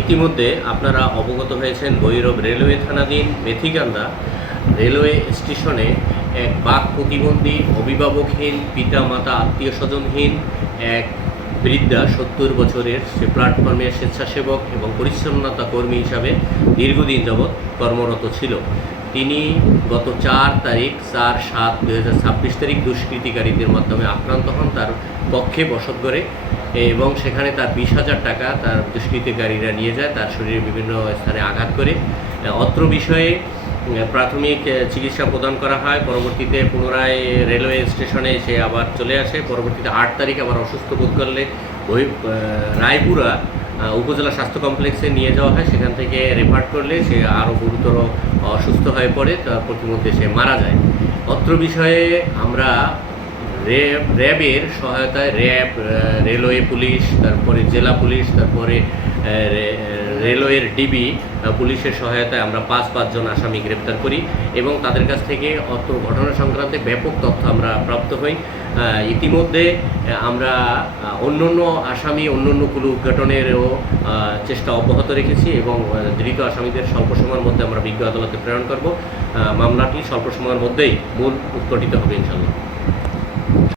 ইতিমধ্যে আপনারা অবগত হয়েছেন ভৈরব রেলওয়ে থানাধীন মেথিকান্দা রেলওয়ে স্টেশনে এক বাক প্রতিবন্ধী অভিভাবকহীন পিতা মাতা আত্মীয় স্বজনহীন এক বৃদ্ধা ৭০ বছরের সে প্ল্যাটফর্মে স্বেচ্ছাসেবক এবং পরিচ্ছন্নতা কর্মী হিসাবে দীর্ঘদিন যাবৎ কর্মরত ছিল। তিনি গত 4/7/2026 দুষ্কৃতিকারীদের মাধ্যমে আক্রান্ত হন তার কক্ষে বসত করে, এবং সেখানে তার 20,000 টাকা তার দুষ্কৃতিকারীরা নিয়ে যায়, তার শরীরে বিভিন্ন স্থানে আঘাত করে। অত্র বিষয়ে প্রাথমিক চিকিৎসা প্রদান করা হয়। পরবর্তীতে পুনরায় রেলওয়ে স্টেশনে সে আবার চলে আসে। পরবর্তীতে 8 তারিখ আবার অসুস্থ বোধ করলে রায়পুরা উপজেলা স্বাস্থ্য কমপ্লেক্সে নিয়ে যাওয়া হয়। সেখান থেকে রেফার করলে সে আরও গুরুতর অসুস্থ হয়ে পড়ে, তার প্রতিমধ্যে সে মারা যায়। অত্র বিষয়ে আমরা র্যাবের সহায়তায় রেলওয়ে পুলিশ, তারপরে জেলা পুলিশ, তারপরে রেলওয়ের ডিবি পুলিশের সহায়তায় আমরা 5 জন আসামি গ্রেপ্তার করি এবং তাদের কাছ থেকে অত্র ঘটনা সংক্রান্তে ব্যাপক তথ্য আমরা প্রাপ্ত হই। ইতিমধ্যে আমরা অন্যান্য আসামি, অন্যান্য কুলু উদ্ঘাটনেরও চেষ্টা অব্যাহত রেখেছি এবং ধৃত আসামিদের স্বল্প সময়ের মধ্যে আমরা বিজ্ঞ আদালতে প্রেরণ করব। মামলাটি স্বল্প সময়ের মধ্যেই মূল উৎকটিত হবে ইনশাআল্লাহ।